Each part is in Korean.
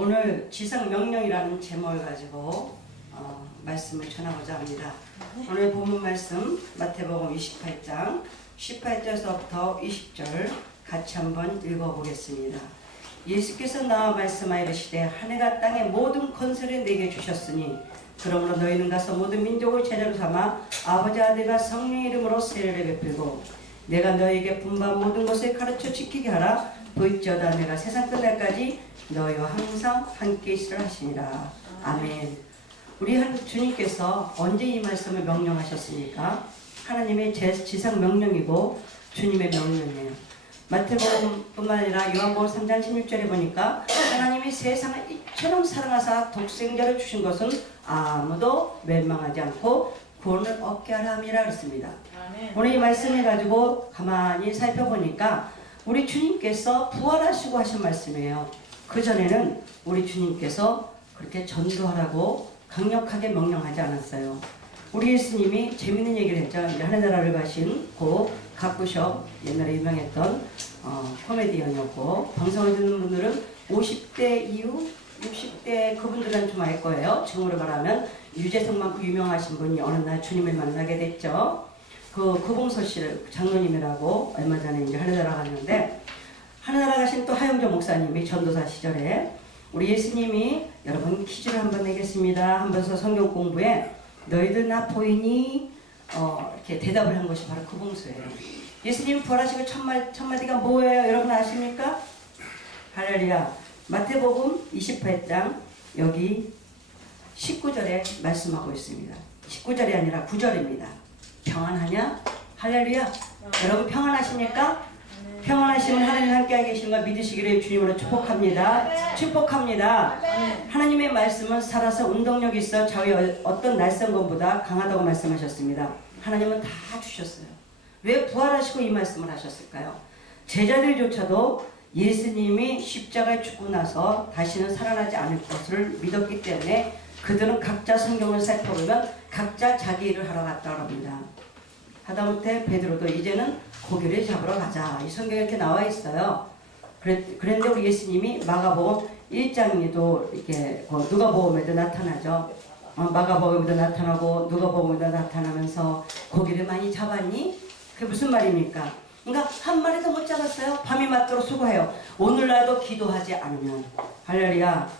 오늘 지상명령이라는 제목을 가지고 말씀을 전하고자 합니다. 오늘 본문 말씀 마태복음 28장 18절서부터 20절 같이 한번 읽어보겠습니다. 예수께서 나와 말씀하여 이르시되 하늘과 땅의 모든 권세를 내게 주셨으니 그러므로 너희는 가서 모든 민족을 제자로 삼아 아버지 아들과 성령의 이름으로 세례를 베풀고 내가 너희에게 분부한 모든 것을 가르쳐 지키게 하라. 보일지어다 내가 세상 끝날까지 너희와 항상 함께 있으라 하시니라. 아멘. 우리 주님께서 언제 이 말씀을 명령하셨습니까? 하나님의 지상 명령이고 주님의 명령이에요. 마태복음뿐만 아니라 요한복음 3장 16절에 보니까 하나님이 세상을 이처럼 사랑하사 독생자를 주신 것은 아무도 멸망하지 않고 구원을 얻게 하려 함이라 그랬습니다. 오늘 이 말씀을 가지고 가만히 살펴보니까 우리 주님께서 부활하시고 하신 말씀이에요. 그전에는 우리 주님께서 그렇게 전도하라고 강력하게 명령하지 않았어요. 우리 예수님이 재밌는 얘기를 했죠. 하늘나라를 가신 고 가쿠숍, 옛날에 유명했던 코미디언이었고, 방송을 듣는 분들은 50대 이후 60대 그분들은 좀 알 거예요. 지금으로 말하면 유재석만큼 유명하신 분이 어느 날 주님을 만나게 됐죠. 구봉서 씨를 장로님이라고 얼마 전에 이제 하늘나라 갔는데, 하늘나라 가신 또 하영조 목사님이 전도사 시절에 우리 예수님이, 여러분 퀴즈를 한번 내겠습니다. 하면서 성경 공부에 너희들 나 보이니? 이렇게 대답을 한 것이 바로 구봉서예요. 예수님 부활하시고 첫 마디가 뭐예요? 여러분 아십니까? 할렐루야. 마태복음 28장 여기 19절에 말씀하고 있습니다. 19절이 아니라 9절입니다. 평안하냐? 할렐루야. 여러분 평안하십니까? 평안하시면 하나님 함께 계신 걸 믿으시기를 주님으로 축복합니다. 축복합니다. 하나님의 말씀은 살아서 운동력이 있어 저희 어떤 낯선 것보다 강하다고 말씀하셨습니다. 하나님은 다 주셨어요. 왜 부활하시고 이 말씀을 하셨을까요? 제자들조차도 예수님이 십자가에 죽고 나서 다시는 살아나지 않을 것을 믿었기 때문에 그들은 각자 성경을 살펴보면 각자 자기 일을 하러 갔다고 합니다. 하다못해 베드로도 이제는 고기를 잡으러 가자. 이 성경에 이렇게 나와 있어요. 그런데 우리 예수님이 마가복음 1장에도 이렇게 누가복음에도 나타나죠. 마가복음에도 나타나고 누가복음에도 나타나면서 고기를 많이 잡았니? 그게 무슨 말입니까? 그러니까 한 마리도 못 잡았어요. 밤이 맞도록 수고해요. 오늘날도 기도하지 않으면 할렐루야.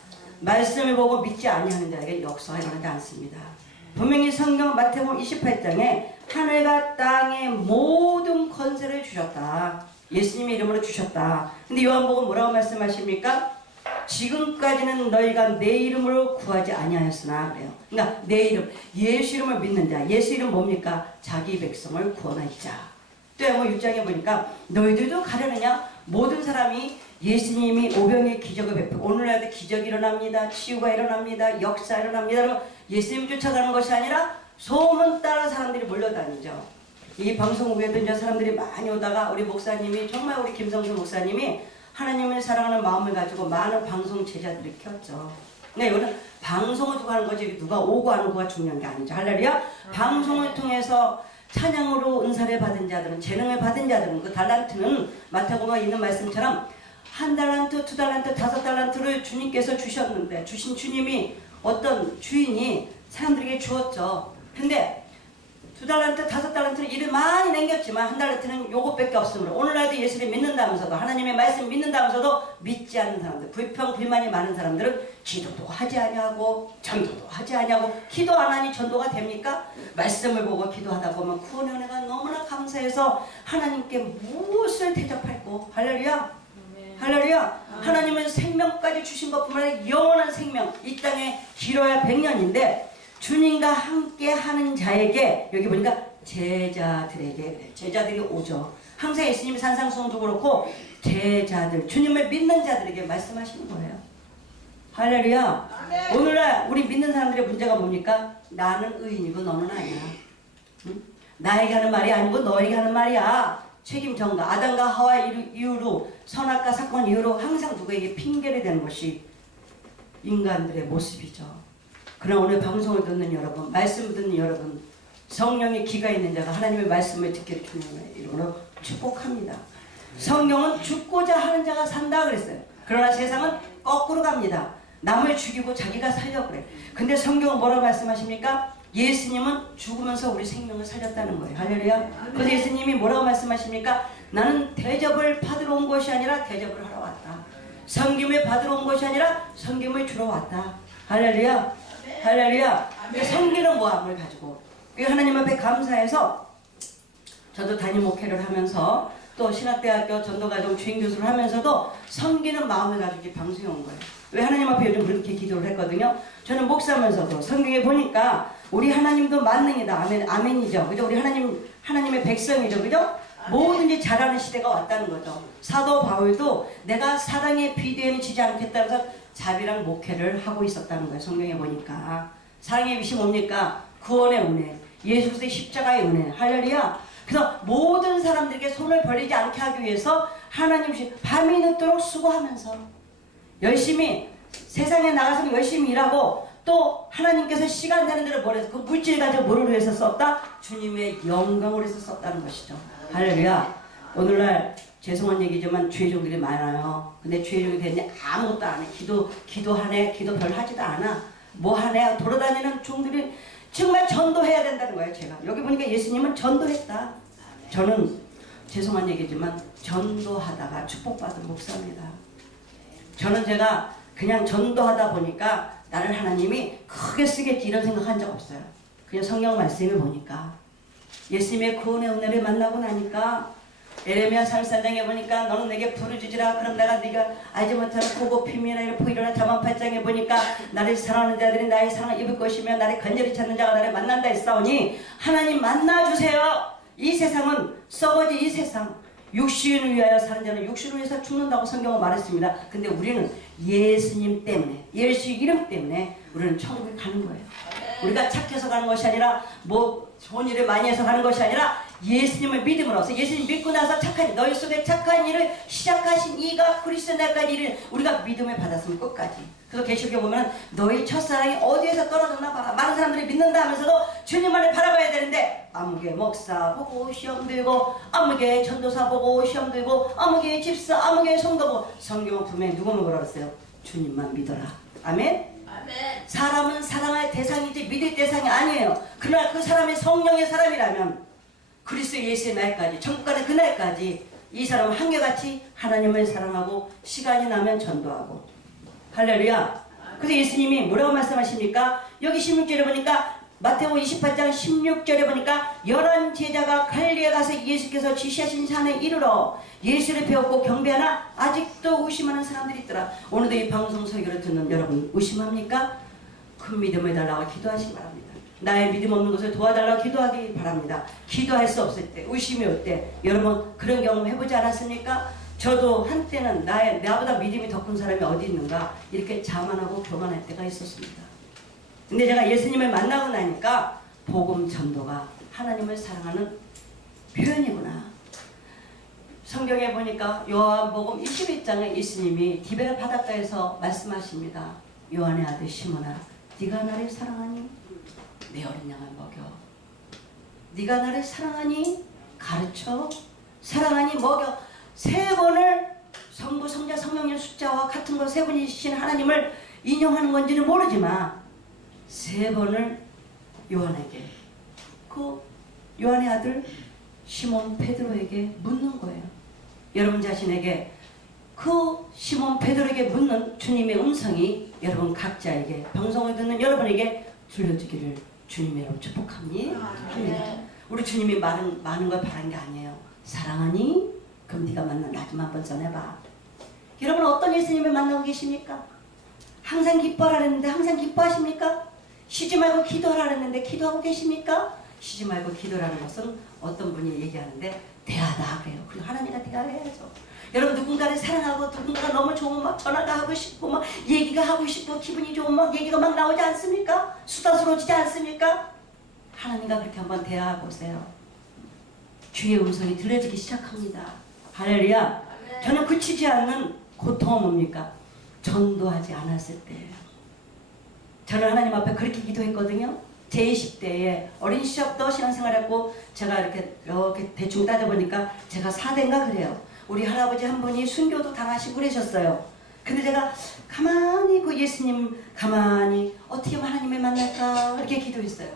말씀을 보고 믿지 아니하는 자에게 역사가 일어나지 않습니다. 분명히 성경 마태복음 28장에 하늘과 땅의 모든 권세를 주셨다. 예수님의 이름으로 주셨다. 근데 요한복음 뭐라고 말씀하십니까? 지금까지는 너희가 내 이름으로 구하지 아니하였으나 그래요. 그러니까 내 이름, 예수 이름을 믿는 자. 예수 이름 뭡니까? 자기 백성을 구원할 자. 또 6장에 보니까 너희들도 가려느냐? 모든 사람이 예수님이 오병의 기적을 베풀고 오늘날도 기적이 일어납니다. 치유가 일어납니다. 역사 일어납니다. 그러면 예수님 쫓아가는 것이 아니라 소문 따라 사람들이 몰려다니죠. 이 방송국에도 이제 사람들이 많이 오다가 우리 목사님이 정말 우리 김성수 목사님이 하나님을 사랑하는 마음을 가지고 많은 방송 제자들을 키웠죠. 근데 이거는 방송을 두고 하는 거지 누가 오고 안 오고가 중요한 게 아니죠. 할렐루야. 방송을 통해서 찬양으로 은사를 받은 자들은, 재능을 받은 자들은 그 달란트는 마태복음에 있는 말씀처럼 1달란트, 2달란트, 5달란트를 주님께서 주셨는데, 주신 주님이 어떤 주인이 사람들에게 주었죠. 근데 2달란트, 5달란트는 일을 많이 남겼지만 1달란트는 요것밖에 없으므로 오늘날도 예수를 믿는다면서도 하나님의 말씀 믿는다면서도 믿지 않는 사람들, 불평 불만이 많은 사람들은 기도도 하지 아니하고 전도도 하지 아니하고 기도 안 하니 전도가 됩니까? 말씀을 보고 기도하다 보면 구원의 은혜가 너무나 감사해서 하나님께 무엇을 대접할고 할렐루야. 할렐루야. 하나님은 생명까지 주신 것뿐만 아니라 영원한 생명, 이 땅에 길어야 100년인데 주님과 함께 하는 자에게, 여기 보니까 제자들에게, 제자들이 오죠. 항상 예수님이 산상수훈도 그렇고 제자들, 주님을 믿는 자들에게 말씀하시는 거예요. 할렐루야. 오늘날 우리 믿는 사람들의 문제가 뭡니까? 나는 의인이고 너는 아니야. 응? 나에게 하는 말이 아니고 너에게 하는 말이야. 책임 전가, 아담과 하와 이후로, 선악과 사건 이후로 항상 누구에게 핑계를 대는 것이 인간들의 모습이죠. 그러나 오늘 방송을 듣는 여러분, 말씀을 듣는 여러분, 성령의 기가 있는 자가 하나님의 말씀을 듣기를 주님의 이름으로 축복합니다. 성경은 죽고자 하는 자가 산다 그랬어요. 그러나 세상은 거꾸로 갑니다. 남을 죽이고 자기가 살려고 그래. 근데 성경은 뭐라고 말씀하십니까? 예수님은 죽으면서 우리 생명을 살렸다는 거예요. 할렐루야. 그래서 예수님이 뭐라고 말씀하십니까? 나는 대접을 받으러 온 것이 아니라 대접을 하러 왔다. 섬김을 받으러 온 것이 아니라 섬김을 주러 왔다. 할렐루야. 할렐루야. 섬기는 모함을 가지고 하나님 앞에 감사해서 저도 담임 목회를 하면서 또 신학대학교 전도가정 주임교수를 하면서도 섬기는 마음을 가지고 방송에 온 거예요. 왜 하나님 앞에 요즘 그렇게 기도를 했거든요. 저는 목사면서도 성경에 보니까 우리 하나님도 만능이다. 아멘, 아멘이죠. 그죠? 우리 하나님의 백성이죠. 그죠? 뭐든지 잘하는 시대가 왔다는 거죠. 사도 바울도 내가 사랑의 비대에는 지지 않겠다면서 자비랑 목회를 하고 있었다는 거예요. 성경에 보니까. 사랑의 빛이 뭡니까? 구원의 은혜. 예수 그리스도의 십자가의 은혜. 할렐루야. 그래서 모든 사람들에게 손을 벌리지 않게 하기 위해서 하나님이 밤이 늦도록 수고하면서 열심히 세상에 나가서 열심히 일하고 또 하나님께서 시간 되는 대로 보내서 그 물질 가지고 뭐를 위해서 썼다? 주님의 영광을 위해서 썼다는 것이죠. 할렐루야. 오늘날 죄송한 얘기지만 죄종들이 많아요. 근데 죄종이 됐냐? 아무것도 안 해. 기도하네. 기도 별 하지도 않아. 뭐 하네. 돌아다니는 종들이 정말 전도해야 된다는 거예요. 제가 여기 보니까 예수님은 전도했다. 저는 죄송한 얘기지만 전도하다가 축복받은 목사입니다. 저는 제가 그냥 전도하다 보니까 나를 하나님이 크게 쓰겠지 이런 생각한 적 없어요. 그냥 성경 말씀을 보니까 예수님의 구원의 은혜를 만나고 나니까 에레미야 33장에 보니까 너는 내게 부르짖으라 그럼 내가 네가 알지 못하는 고고힘이나 이렇게 일어나 자만 8장에 보니까 나를 사랑하는 자들이 나의 사랑을 입을 것이며 나를 간절히 찾는 자가 나를 만난다 했사오니 하나님 만나주세요. 이 세상은 썩어지 이 세상 육신을 위하여 사는 자는 육신을 위해서 죽는다고 성경은 말했습니다. 근데 우리는 예수님 때문에 예수 이름 때문에 우리는 천국에 가는 거예요. 우리가 착해서 가는 것이 아니라 뭐 좋은 일을 많이 해서 가는 것이 아니라 예수님을 믿음으로써 예수님 믿고 나서 착한 너희 속에 착한 일을 시작하신 이가 그리스도 내까지 일을 우리가 믿음을 받았으면 끝까지. 그래서 계시록에 보면 너희 첫사랑이 어디에서 떨어졌나 봐라. 많은 사람들이 믿는다 하면서도 주님만을 바라봐야 되는데 아무개 목사 보고 시험 들고 아무개 전도사 보고 시험 들고 아무개 집사 아무개 성도 보고 성경은 분명히 누구만 뭐라 그랬어요? 주님만 믿어라. 아멘? 사람은 사랑할 대상이지 믿을 대상이 아니에요. 그러나 그 사람이 성령의 사람이라면 그리스도 예수의 날까지 천국 가는 그날까지 이 사람은 한결같이 하나님을 사랑하고 시간이 나면 전도하고. 할렐루야. 그래서 예수님이 뭐라고 말씀하십니까? 여기 16절에 보니까 마태복음 28장 16절에 보니까 11 제자가 갈릴리에 가서 예수께서 지시하신 산에 이르러 예수를 배웠고 경배하나 아직도 의심하는 사람들이 있더라. 오늘도 이 방송 설교를 듣는 여러분 의심합니까? 큰 믿음을 달라고 기도하시기 바랍니다. 나의 믿음 없는 것을 도와달라고 기도하기 바랍니다. 기도할 수 없을 때 의심이 올 때 여러분 그런 경험 해보지 않았습니까? 저도 한때는 나보다 믿음이 더 큰 사람이 어디 있는가 이렇게 자만하고 교만할 때가 있었습니다. 근데 제가 예수님을 만나고 나니까 복음 전도가 하나님을 사랑하는 표현이구나. 성경에 보니까 요한복음 21장에 예수님이 디베라 바닷가에서 말씀하십니다. 요한의 아들 시몬아 네가 나를 사랑하니 내 어린 양을 먹여. 네가 나를 사랑하니 가르쳐. 사랑하니 먹여. 세 번을 성부 성자 성령의 숫자와 같은 거 세 분이신 하나님을 인용하는 건지는 모르지만 세 번을 요한에게 그 요한의 아들 시몬 베드로에게 묻는 거예요. 여러분 자신에게 그 시몬 베드로에게 묻는 주님의 음성이 여러분 각자에게 방송을 듣는 여러분에게 들려주기를 주님의 이름으로 축복합니다. 우리 주님이 많은 걸 바란 게 아니에요. 사랑하니? 그럼 네가 만나 나 좀 한번 전해봐. 여러분 어떤 예수님을 만나고 계십니까? 항상 기뻐하라 했는데 항상 기뻐하십니까? 쉬지 말고 기도하라 했는데 기도하고 계십니까? 쉬지 말고 기도라는 것은 어떤 분이 얘기하는데 대하다 그래요. 그리고 하나님과 대화를 해야죠. 여러분 누군가를 사랑하고 누군가가 너무 좋으면 막 전화가 하고 싶고 막 얘기가 하고 싶고 기분이 좋으면 막 얘기가 막 나오지 않습니까? 수다스러워지지 않습니까? 하나님과 그렇게 한번 대화해보세요. 주의 음성이 들려지기 시작합니다. 할렐루야. 저는 그치지 않는 고통은 뭡니까? 전도하지 않았을 때예요. 저는 하나님 앞에 그렇게 기도했거든요. 제 20대에 어린 시절부터 신앙생활했고 제가 이렇게 대충 따져보니까 제가 4대인가 그래요. 우리 할아버지 한 분이 순교도 당하시고 그러셨어요. 근데 제가 가만히 그 예수님 가만히 어떻게 하나님을 만날까 이렇게 기도했어요.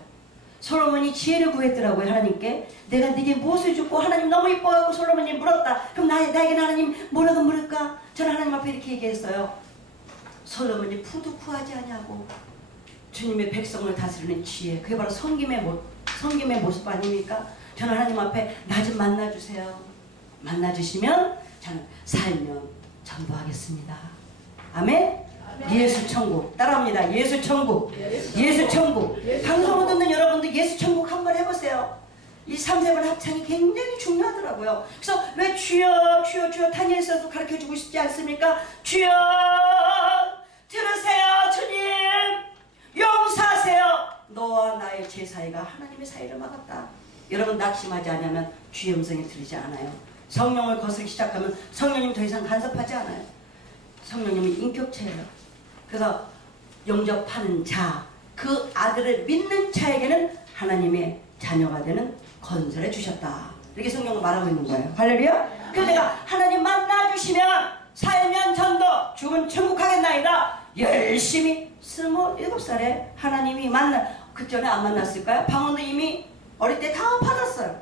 솔로몬이 지혜를 구했더라고요. 하나님께 내가 네게 무엇을 줬고 하나님 너무 이뻐갖고 솔로몬이 물었다. 그럼 나에게 하나님 뭐라고 물을까? 저는 하나님 앞에 이렇게 얘기했어요. 솔로몬이 푸도 구하지 않냐고. 주님의 백성을 다스리는 지혜, 그게 바로 섬김의 모습 아닙니까? 저는 하나님 앞에 나 좀 만나주세요. 만나주시면 저는 살면 전부하겠습니다. 아멘? 예수 천국 따라합니다. 예수 천국, 예수 천국. 방송을 듣는 여러분도 예수 천국 한번 해보세요. 이 3세번 합창이 굉장히 중요하더라고요. 그래서 왜 주여 주여 주여 다니엘서도 가르쳐주고 싶지 않습니까? 주여 들으세요. 주님 용서하세요. 너와 나의 죄 사이가 하나님의 사이를 막았다. 여러분 낙심하지 않으면 주의 음성이 들리지 않아요. 성령을 거스르기 시작하면 성령님 더 이상 간섭하지 않아요. 성령님은 인격체예요. 그래서 영접하는 자, 그 아들을 믿는 자에게는 하나님의 자녀가 되는 건설해 주셨다. 이렇게 성경은 말하고 있는 거예요. 할렐루야. 그래서 내가 하나님 만나주시면 살면 전도 죽으면 천국 가겠나이다. 열심히 27살에 하나님이 그 전에 안 만났을까요? 방언도 이미 어릴 때 다 받았어요.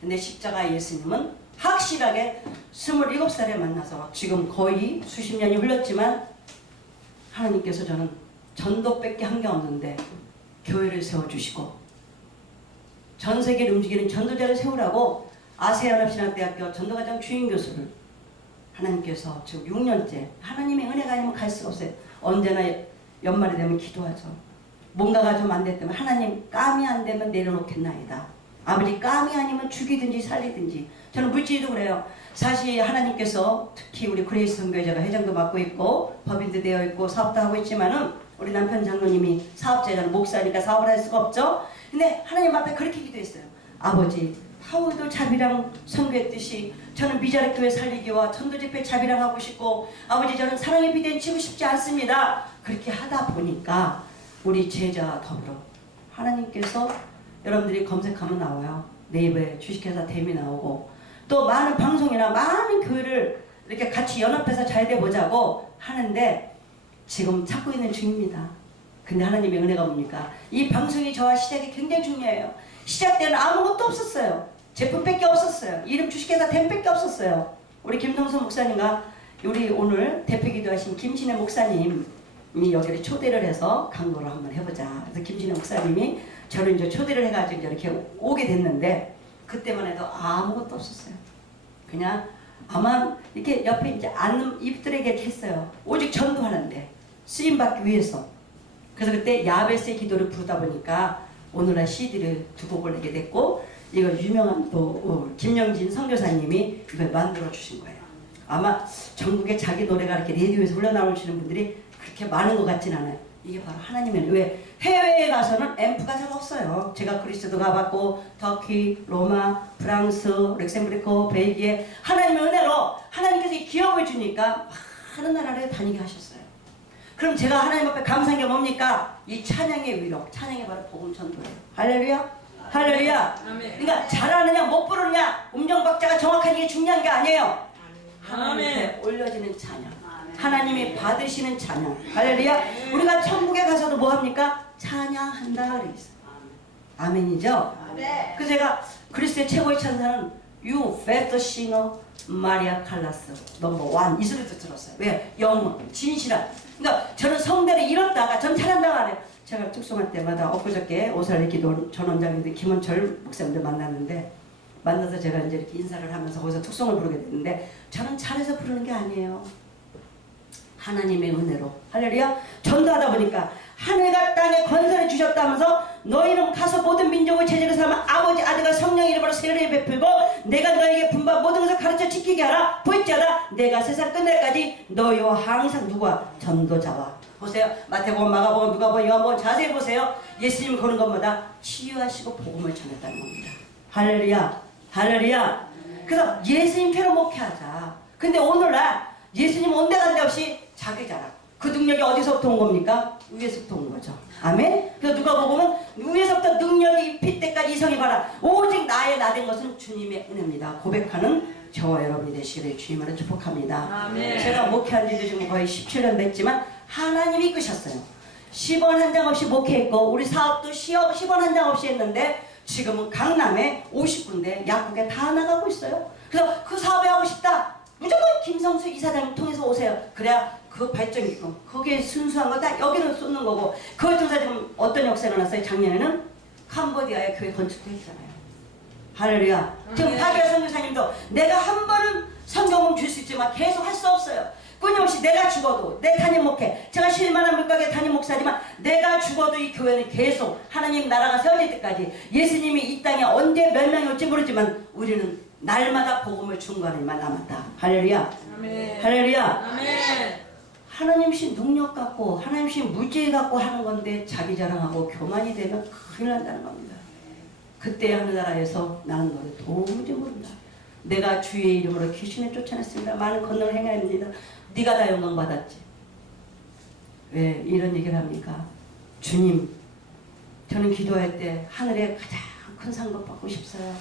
근데 십자가 예수님은 확실하게 27살에 만나서 지금 거의 수십 년이 흘렀지만 하나님께서 저는 전도밖에 한 게 없는데 교회를 세워주시고 전 세계를 움직이는 전도자를 세우라고 아세아연합신학대학교 전도과정 주임교수를 하나님께서 지금 6년째 하나님의 은혜가 아니면 갈 수가 없어요. 언제나 연말이 되면 기도하죠. 뭔가가 좀 안 됐다면 하나님 감이 안 되면 내려놓겠나이다. 아버지 감이 아니면 죽이든지 살리든지. 저는 물질도 그래요. 사실 하나님께서 특히 우리 그레이스 선교회가 회장도 맡고 있고 법인도 되어 있고 사업도 하고 있지만은 우리 남편 장로님이 사업자잖아요. 목사니까 사업을 할 수가 없죠. 근데 하나님 앞에 그렇게 기도했어요. 아버지 파울도 자비랑 선교했듯이 저는 미자립 교회 살리기와 전도집회 자비랑 하고 싶고 아버지 저는 사랑의 비대는 치고 싶지 않습니다. 그렇게 하다 보니까 우리 제자 더불어 하나님께서 여러분들이 검색하면 나와요. 네이버에 주식회사 댐이 나오고 또 많은 방송이나 많은 교회를 이렇게 같이 연합해서 잘 돼보자고 하는데 지금 찾고 있는 중입니다. 근데 하나님의 은혜가 뭡니까? 이 방송이 저와 시작이 굉장히 중요해요. 시작 때는 아무것도 없었어요. 제품밖에 없었어요. 이름 주식회사 댐밖에 없었어요. 우리 김성수 목사님과 우리 오늘 대표기도 하신 김진애 목사님이 여기를 초대를 해서 강도를 한번 해보자. 그래서 김진애 목사님이 저를 이제 초대를 해가지고 이렇게 오게 됐는데 그때만 해도 아무것도 없었어요. 그냥 아마 이렇게 옆에 이제 앉는 이웃들에게 이렇게 했어요. 오직 전도하는데 쓰임받기 위해서. 그래서 그때 야베스의 기도를 부르다 보니까 오늘날 CD를 두 곡을 내게 됐고 이걸 유명한 또 김영진 선교사님이 이걸 만들어 주신 거예요. 아마 전국에 자기 노래가 이렇게 라디오에서 흘러나오시는 분들이 그렇게 많은 것 같진 않아요. 이게 바로 하나님의 왜 해외에 가서는 앰프가 잘 없어요. 제가 그리스도 가봤고 터키, 로마, 프랑스, 렉셈부르크, 벨기에 하나님의 은혜로 하나님께서 이 기업을 주니까 많은 나라를 다니게 하셨어요. 그럼 제가 하나님 앞에 감사한 게 뭡니까? 이 찬양의 위력, 찬양이 바로 복음 전도예요. 할렐루야, 할렐루야. 그러니까 잘하느냐 못 부르느냐 음정 박자가 정확한 게 중요한 게 아니에요. 하나님께 올려지는 찬양, 하나님이 받으시는 찬양. 할렐루야. 우리가 천국에 가서도 뭐 합니까? 찬양한다 그랬어요. 아멘이죠? 그래서 제가 그리스도의 최고의 찬사는 You Best Singer 마리아 칼라스 넘버 1 이 소리도 들었어요. 왜? 영혼, 진실한. 그러니까 저는 성대를 잃었다가 전 찬양당 안 해요. 제가 특송할 때마다 엊그저께 오살리 기도 전원장님들 김원철 목사님들 만났는데 만나서 제가 이제 이렇게 인사를 하면서 거기서 특송을 부르게 됐는데 저는 잘해서 부르는 게 아니에요. 하나님의 은혜로. 할렐루야. 전도하다 보니까 하늘과 땅에 건설해 주셨다면서 너희는 가서 모든 민족을 제자로 삼아 아버지 아들과 성령 이름으로 세례를 베풀고 내가 너에게 분바 모든 것을 가르쳐 지키게 하라. 보있자라 내가 세상 끝날까지 너희와 항상 누가 전도자와. 보세요. 마태복음, 마가복음, 누가복음, 요한복음 자세히 보세요. 예수님 거는 것마다 치유하시고 복음을 전했다는 겁니다. 할렐루야. 할렐루야. 그래서 예수님처럼 목회하자. 근데 오늘날 예수님 온데간데 없이 자기 자랑. 그 능력이 어디서부터 온 겁니까? 위에서부터 온 거죠. 아멘? 그래서 누가 보면 위에서부터 능력이 입힐 때까지 이성이 봐라. 오직 나의 나 된 것은 주님의 은혜입니다. 고백하는 저와 여러분이 되시기를 주님으로 축복합니다. 아멘. 제가 목회한 지도 지금 거의 17년 됐지만 하나님이 이끄셨어요. 10원 한 장 없이 목회했고 우리 사업도 10원 한 장 없이 했는데 지금은 강남에 50군데 약국에 다 나가고 있어요. 그래서 그 사업에 하고 싶다. 무조건 김성수 이사장님 통해서 오세요. 그래야 그 발전이 있고 거기에 순수한 거 다 여기로 쏟는 거고 그걸 통해서 지금 어떤 역사가 일어났어요. 작년에는 캄보디아에 교회 건축도 했잖아요. 할렐루야. 지금 박예아 선교사님도 내가 한 번은 성경은 줄 수 있지만 계속 할 수 없어요. 끊임없이 내가 죽어도 내 담임 목회 제가 실만한 물가게 담임 목사지만 내가 죽어도 이 교회는 계속 하나님 나라가 세워질 때까지 예수님이 이 땅에 언제 멸망이 올지 모르지만 우리는 날마다 복음을 중간에 남았다. 할렐루야. 아멘. 할렐루야. 아멘. 하나님신 능력 갖고 하나님신 무지개 갖고 하는 건데 자기 자랑하고 교만이 되면 큰일 난다는 겁니다. 그때 하늘나라에서 나는 너를 도무지 모른다. 내가 주의 이름으로 귀신을 쫓아냈습니다. 많은 권능을 행하였습니다. 네가 다 영광 받았지. 왜 이런 얘기를 합니까? 주님, 저는 기도할 때 하늘에 가장 큰 상급 받고 싶어요.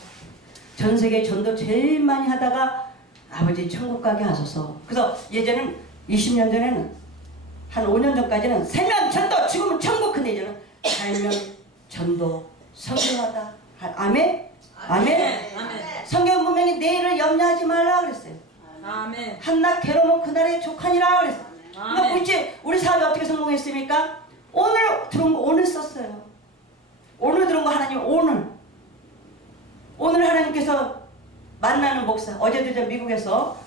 전 세계 전도 제일 많이 하다가 아버지 천국 가게 하소서. 그래서 예전엔 20년 전에는 한 5년 전까지는 세면 전도 지금은 천국. 근데 이제는 살면 전도 성경하다. 아멘? 아멘? 성경 분명히 내일을 염려하지 말라 그랬어요. 아멘. 한낱 괴로우면 그날의 족하니라 그랬어요. 그러니까 우리 사업이 어떻게 성공했습니까? 오늘 들어온 거 오늘 썼어요. 오늘 들어온 거 하나님 오늘 하나님께서 만나는 목사 어제도 저 미국에서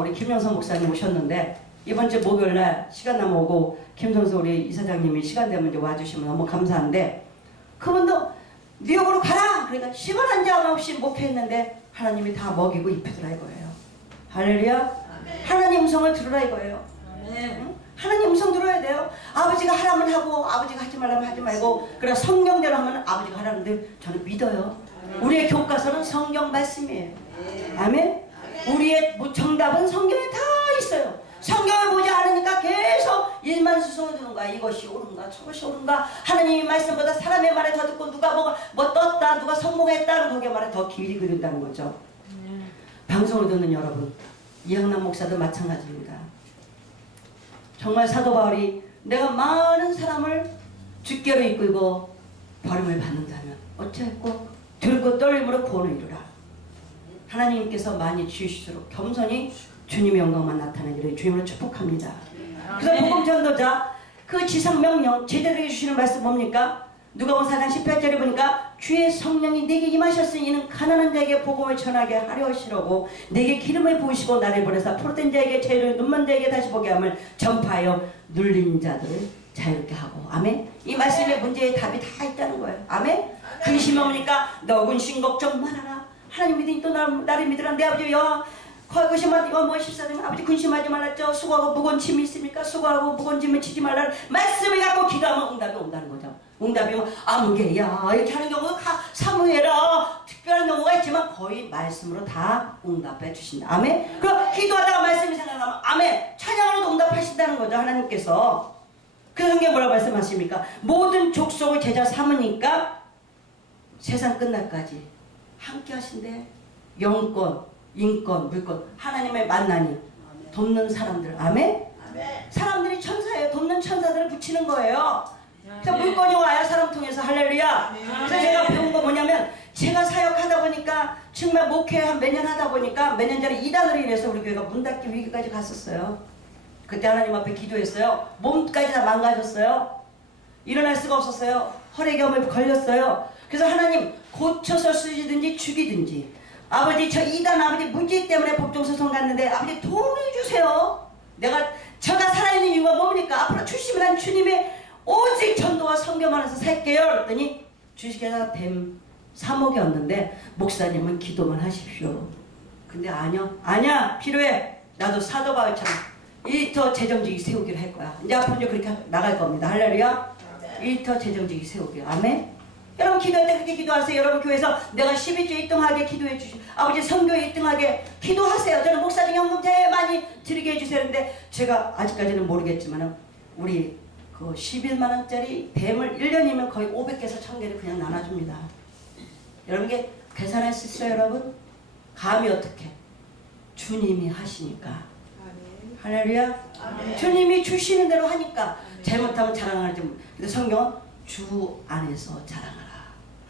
우리 김영선 목사님 오셨는데 이번 주 목요일날 시간 나면 오고 김성수 우리 이사장님이 시간 되면 이제 와주시면 너무 감사한데 그분도 뉴욕으로 가라! 그러니까 10원 한 장 없이 목회했는데 하나님이 다 먹이고 입혀주라 이거예요. 할렐루야. 하나님 음성을 들으라 이거예요. 응? 하나님 음성 들어야 돼요. 아버지가 하라면 하고 아버지가 하지 말라면 하지 말고 그래 성경대로 하면 아버지가 하라는데 저는 믿어요. 우리의 교과서는 성경 말씀이에요. 아멘. 우리의 정답은 성경에 다 있어요. 성경을 보지 않으니까 계속 일만 수송을 두는 거야. 이것이 옳은가 저것이 옳은가. 하나님의 말씀보다 사람의 말에 더 듣고 누가 뭐 떴다 누가 성공했다는 거기에 말에 더 길이 그린다는 거죠. 방송을 듣는 여러분 이항남 목사도 마찬가지입니다. 정말 사도 바울이 내가 많은 사람을 주께로 이끌고 버림을 받는다면 어찌했고 들고 떨림으로 구원을 이루라. 하나님께서 많이 주실수록 겸손히 주님의 영광만 나타내기를 주님으로 축복합니다. 그래서 복음 전도자 그 지상 명령 제대로 해주시는 말씀 뭡니까? 누가복음 4장 18절에 보니까 주의 성령이 내게 임하셨으니 이는 가난한 자에게 복음을 전하게 하려 하시려고 내게 기름을 부으시고 나를 보내사 포로된 자에게 자유를 눈먼 자에게 다시 보게 함을 전파하여 눌린 자들을 자유롭게 하고. 아멘. 이 말씀의 문제의 답이 다 있다는 거예요. 아멘. 근심이 오니까 너 근심 걱정 말아라. 하나님 믿으니 또 나를 믿으라. 내 아버지 여호와 거기서만 이거 뭐 14년 아버지 근심하지 말았죠. 수고하고 무거운 짐이 있습니까? 수고하고 무거운 짐을 지지 말라. 말씀을 갖고 기도하면 응답이 온다는 거죠. 응답이 뭐 아무개야 이렇게 하는 경우도 사무해라 특별한 경우가 있지만 거의 말씀으로 다 응답해 주신다. 아멘. 그럼 기도하다가 말씀이 생각나면 아멘 찬양으로도 응답하신다는 거죠. 하나님께서. 그 성경에 뭐라고 말씀하십니까? 모든 족속을 제자 삼으니까 세상 끝날까지 함께 하신대. 영권 인권, 물권, 하나님의 만나니 돕는 사람들. 아멘? 사람들이 천사예요. 돕는 천사들을 붙이는 거예요. 그래서 물권이 와요. 사람 통해서. 할렐루야. 그래서 제가 배운 거 뭐냐면 제가 사역하다 보니까 정말 목회 한 몇 년 하다 보니까 몇 년 전에 이단으로 인해서 우리 교회가 문 닫기 위기까지 갔었어요. 그때 하나님 앞에 기도했어요. 몸까지 다 망가졌어요. 일어날 수가 없었어요. 혈액염을 걸렸어요. 그래서 하나님 고쳐서 쓰시든지 죽이든지 아버지 저 이단 아버지 무지 때문에 법정소송 갔는데 아버지 도움을 주세요. 저가 살아있는 이유가 뭡니까? 앞으로 주시면 한 주님의 오직 전도와 성경만 해서 살게요. 그랬더니 주식회사 댐 3억이었는데 목사님은 기도만 하십시오. 근데 아니야 필요해. 나도 사도 바울처럼 일터 재정직이 세우기로 할 거야. 이제 앞으로 이제 그렇게 나갈 겁니다. 할렐루야. 일터 재정직이 세우기로. 아멘. 여러분 기도할 때 그렇게 기도하세요. 여러분 교회에서 내가 12주 1등하게 기도해 주시고 아버지 선교에 1등하게 기도하세요. 저는 목사님 현금 제일 많이 드리게 해주세요. 근데 제가 아직까지는 모르겠지만 우리 그 11만원짜리 뱀을 1년이면 거의 500개에서 1000개를 그냥 나눠줍니다. 여러분 게 계산할 수 있어요. 여러분 감히 어떻게 주님이 하시니까. 할렐루야. 주님이 주시는 대로 하니까 잘못하면 자랑하지. 근데 성경은 주 안에서 자랑하라.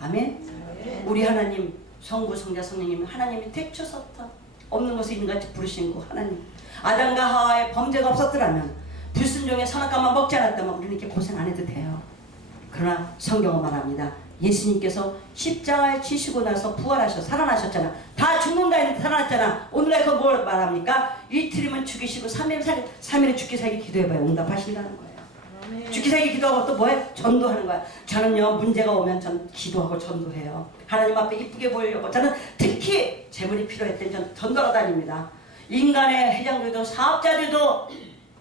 아멘. 우리 하나님 성부 성자 성령님 하나님이 태초서부터 없는 것을 있는같이 부르신 그 하나님. 아담과 하와의 범죄가 없었더라면 불순종의 선악과만 먹지 않았다면 우리는 이렇게 고생 안 해도 돼요. 그러나 성경은 말합니다. 예수님께서 십자가에 지시고 나서 부활하셔 살아나셨잖아. 다 죽는다 했는데 살아났잖아. 오늘날 그거 뭘 말합니까? 이틀이면 죽이시고 3일에 죽기 살기 기도해봐요. 응답하신다는 거예요. 죽기 살기 기도하고 또 뭐해? 전도하는 거야. 저는요 문제가 오면 전 기도하고 전도해요. 하나님 앞에 이쁘게 보이려고. 저는 특히 재물이 필요할 때 전 전도하러 다닙니다. 인간의 회장들도 사업자들도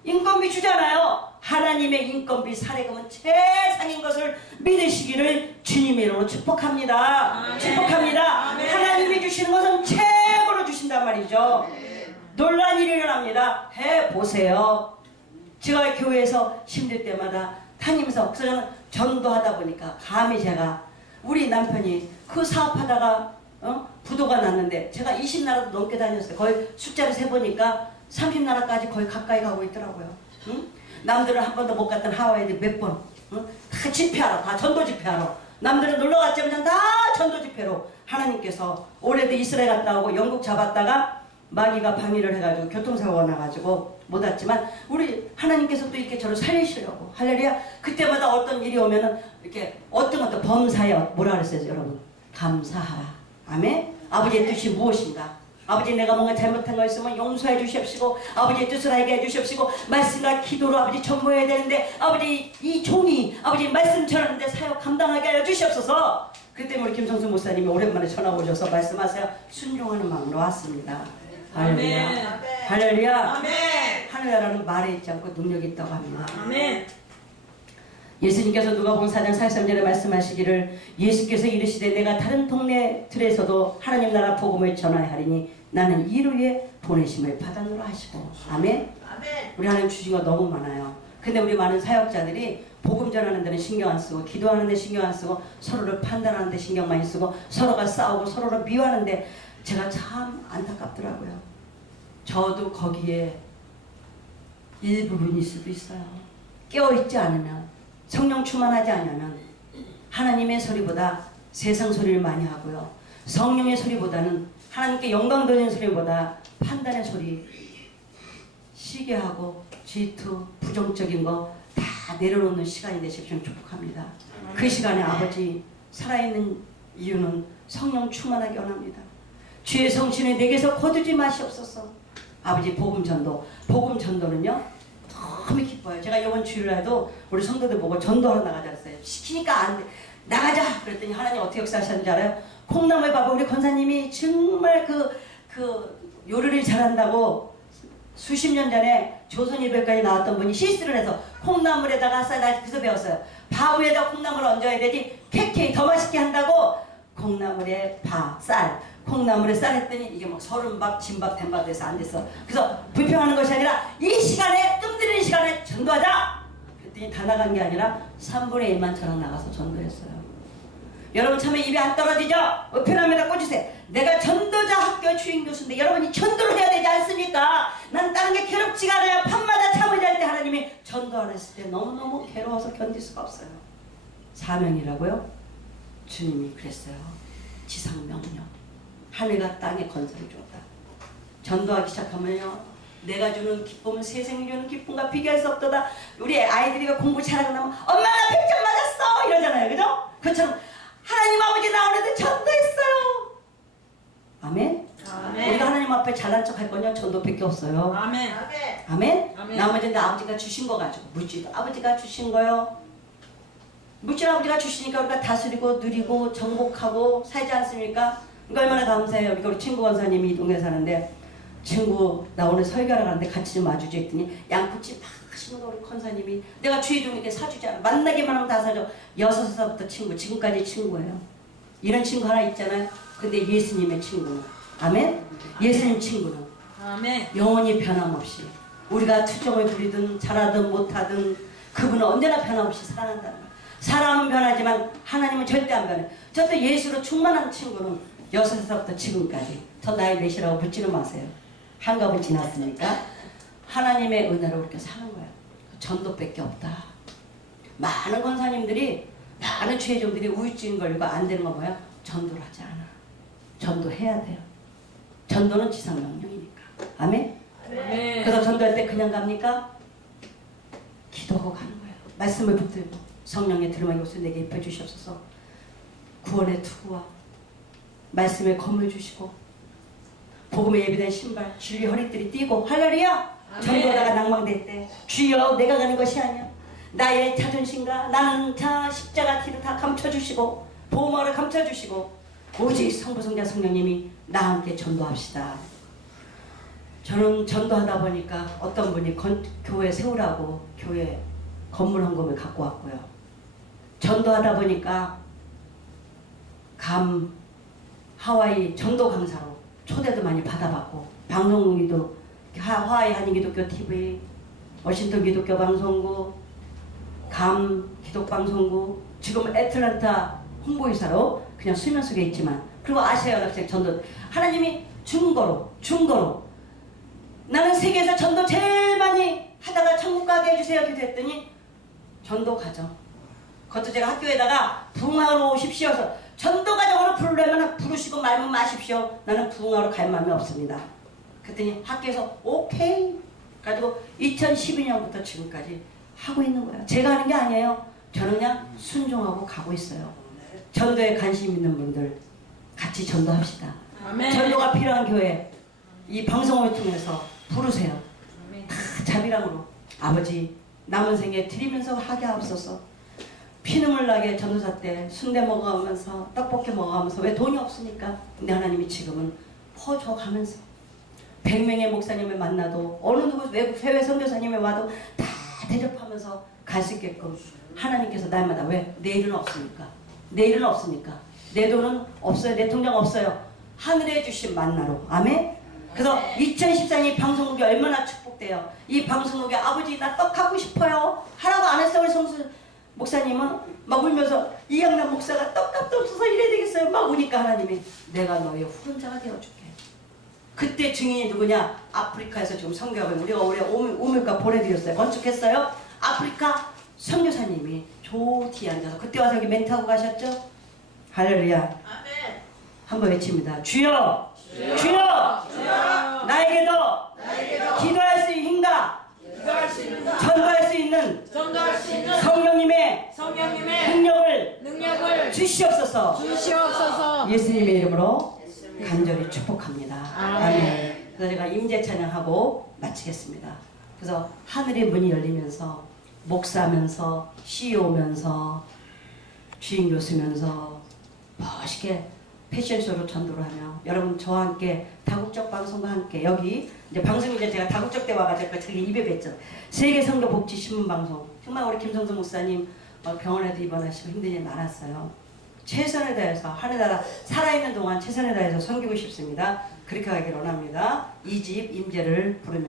인건비 주잖아요. 하나님의 인건비 사례금은 최상인 것을 믿으시기를 주님의 이름으로 축복합니다. 아멘. 축복합니다. 아멘. 하나님이 주시는 것은 최고로 주신단 말이죠. 아멘. 놀란 일이 일어납니다. 해보세요. 제가 교회에서 힘들 때마다 다니면서 그래서 저는 전도하다 보니까 감히 제가 우리 남편이 그 사업하다가 부도가 났는데 제가 20나라도 넘게 다녔어요. 거의 숫자를 세보니까 30나라까지 거의 가까이 가고 있더라고요. 응? 남들은 한 번도 못 갔던 하와이에 몇 번, 응? 다 집회하러, 다 전도 집회하러. 남들은 놀러 갔지만 다 전도 집회로. 하나님께서 올해도 이스라엘 갔다 오고 영국 잡았다가 마귀가 방위를 해가지고 교통사고가 나가지고 못 왔지만 우리 하나님께서 또 이렇게 저를 살리시려고. 할렐루야. 그때마다 어떤 일이 오면은 이렇게 어떤 범사에 뭐라 그랬어요, 여러분? 감사하라. 아멘. 아버지의 뜻이 무엇인가? 아버지 내가 뭔가 잘못한 거 있으면 용서해 주십시고 아버지의 뜻을 알게 해 주십시고 말씀과 기도로 아버지 전무해야 되는데 아버지 이 종이 아버지 말씀 전하는데 사역 감당하게 하여 주시옵소서. 그 때문에 우리 김성수 목사님이 오랜만에 전화 오셔서 말씀하세요. 순종하는 마음으로 왔습니다. 할렐루야. 할렐루야. 하늘나라는 말에 있지 않고 능력이 있다고 합니다. 아멘. 예수님께서 누가복음 4장 43절에 말씀하시기를 예수께서 이르시되 내가 다른 동네들에서도 하나님 나라 복음을 전하여 하리니 나는 이를 위해 보내심을 받았노라 하시고. 아멘. 우리 하나님 주신 거 너무 많아요. 근데 우리 많은 사역자들이 복음 전하는 데는 신경 안 쓰고 기도하는 데 신경 안 쓰고 서로를 판단하는 데 신경 많이 쓰고 서로가 싸우고 서로를 미워하는데 제가 참 안타깝더라고요. 저도 거기에 일부분일 수도 있어요. 깨어있지 않으면 성령 충만하지 않으면 하나님의 소리보다 세상 소리를 많이 하고요. 성령의 소리보다는 하나님께 영광 돌리는 소리보다 판단의 소리, 시기하고 질투, 부정적인 거 다 내려놓는 시간이 되십시오. 축복합니다. 그 시간에 아버지 살아있는 이유는 성령 충만하게 원합니다. 주의 성신을 내게서 거두지 마시옵소서. 아버지 복음전도는요 너무 기뻐요. 제가 이번 주일날도 우리 성도들 보고 전도하러 나가자 했어요. 시키니까 안 돼. 나가자! 그랬더니 하나님 어떻게 역사하셨는지 알아요? 콩나물 밥을 우리 권사님이 정말 요리를 잘한다고 수십 년 전에 조선일보까지 나왔던 분이 실수를 해서 콩나물에다가 나 그래서 배웠어요. 밥 위에다 콩나물을 얹어야 되지 쾌쾌히 더 맛있게 한다고 콩나물에 쌀 콩나물에 쌀 했더니 이게 뭐 서른밥, 진밥, 된밥 돼서 안 됐어. 그래서 불평하는 것이 아니라 이 시간에 뜸들이는 시간에 전도하자! 그랬더니 다 나간 게 아니라 3분의 1만 저랑 나가서 전도했어요. 여러분 참에 입에 안 떨어지죠? 우편함에다 꽂으세요. 내가 전도자 학교 주임교수인데 여러분이 전도를 해야 되지 않습니까? 난 다른 게 괴롭지가 않아요. 밤마다 잠을 잘 때 하나님이 전도하라 했을 때 너무너무 괴로워서 견딜 수가 없어요. 사명이라고요? 주님이 그랬어요. 지상명령. 하늘과 땅의 건설을 주었다. 전도하기 시작하면요. 내가 주는 기쁨은 세상이 주는 기쁨과 비교할 수 없도다. 우리 아이들이 공부 잘하고 나면 엄마 나 100점 맞았어! 이러잖아요. 그죠? 그것처럼 하나님 아버지 나 오늘도 전도했어요. 아멘? 아멘. 우리가 하나님 앞에 잘난 척 할 거냐? 전도밖에 없어요. 아멘. 아멘? 아멘? 나머지는 아버지가 주신 거 가지고 물질도 아버지가 주신 거요. 물질 아버지가 주시니까 우리가 다스리고 누리고 정복하고 살지 않습니까? 그러니까 얼마나 감사해요. 우리 친구 권사님이 이 동네에 사는데 친구 나 오늘 설교하러 가는데 같이 좀 와주지 했더니 양꼬치 막 하시는 거 우리 권사님이 내가 주의종에게 사주잖아. 만나기만 하면 다 사줘. 6살부터 친구 지금까지 친구예요. 이런 친구 하나 있잖아요. 근데 예수님의 친구는 아멘? 예수님 친구는 아멘. 영원히 변함없이 우리가 투정을 부리든 잘하든 못하든 그분은 언제나 변함없이 사랑한다는 거예요. 사람은 변하지만 하나님은 절대 안 변해요. 저도 예수로 충만한 친구는 6살부터 지금까지 저 나이 몇이라고 묻지는 마세요. 한갑은 지났으니까 하나님의 은혜로 이렇게 사는 거예요. 전도밖에 없다. 많은 권사님들이 많은 최종들이 우울증 걸리고 안 되는 거 뭐야? 전도를 하지 않아. 전도해야 돼요. 전도는 지상명령이니까. 아멘? 네. 그래서 전도할 때 그냥 갑니까? 기도하고 가는 거예요. 말씀을 붙들고 성령의 들음의 옷을 내게 입혀주시옵소서. 구원의 투구와 말씀의 검을 주시고 복음의 예비된 신발 진리 허리띠를 띠고 할렐루야. 전도하다가 낭망될 때 주여 내가 가는 것이 아니야. 나의 자존심과 나는 자 십자가 티를 다 감춰주시고 보호막을 감춰주시고 오직 성부성자 성령님이 나와 함께 전도합시다. 저는 전도하다 보니까 어떤 분이 교회 세우라고 교회 건물 헌금을 갖고 왔고요. 전도하다 보니까 하와이 전도 강사로 초대도 많이 받아봤고 방송국도 하와이 한인기독교 TV, 워싱턴 기독교 방송국, 기독방송국, 지금 애틀란타 홍보이사로 그냥 수면 속에 있지만 그리고 아시아 연합생 전도 하나님이 준 거로 나는 세계에서 전도 제일 많이 하다가 천국 가게 해주세요 기도했더니 전도 가정 그것도 제가 학교에다가 부흥하러 오십시오 해서 전도 가정으로 부르려면 부르시고 말면 마십시오. 나는 부흥하러 갈 마음이 없습니다. 그랬더니 학교에서 오케이 가지고 2012년부터 지금까지 하고 있는 거예요. 제가 하는 게 아니에요. 저는 그냥 순종하고 가고 있어요. 전도에 관심 있는 분들 같이 전도합시다. 아멘. 전도가 필요한 교회 이 방송을 통해서 부르세요. 다 자비랑으로 아버지 남은 생에 드리면서 하게 하옵소서. 피눈물 나게 전도사 때 순대 먹어가면서 떡볶이 먹어가면서 왜 돈이 없으니까 근데 하나님이 지금은 퍼줘가면서 100명의 목사님을 만나도 어느 누구 외국 해외 선교사님을 와도 다 대접하면서 갈 수 있게끔 하나님께서 날마다 왜? 내일은 없으니까 내일은 없으니까 내 돈은 없어요. 내 통장 없어요. 하늘에 주신 만나로 아멘. 그래서 2014년 방송국이 얼마나 축복돼요. 이 방송국에 아버지 나 떡 하고 싶어요 하라고 안 했어. 우리 성수 목사님은 막 울면서 이양남 목사가 떡값도 없어서 이래야 되겠어요 막 우니까 하나님이 내가 너의 후른자가 되어줄게. 그때 증인이 누구냐? 아프리카에서 지금 선교하고 우리가 올해 우물가 보내드렸어요. 건축했어요. 아프리카 선교사님이 저 뒤에 앉아서 그때 와서 여기 멘트하고 가셨죠? 할렐루야. 아멘. 한번 외칩니다. 주여 주여 나에게도 기도할 수 있는 힘과 전도할 수 있는 성령님의 능력을 주시옵소서. 예수님의 이름으로 간절히 축복합니다. 아멘. 그래서 제가 임재 찬양하고 마치겠습니다. 그래서 하늘의 문이 열리면서 목사면서 CEO면서 주인 교수면서 멋있게 패션쇼로 전도를 하며 여러분 저와 함께 다국적 방송과 함께 여기 이제 방송이 이제 제가 다국적 때 와가지고 저기 입에 뵀죠. 세계 선교 복지 신문 방송 정말 우리 김성수 목사님 병원에도 입원하시고 힘든 일 많았어요. 최선을 다해서 하늘나라 살아있는 동안 최선을 다해서 섬기고 싶습니다. 그렇게 하기를 원합니다. 이 집 임재를 부르며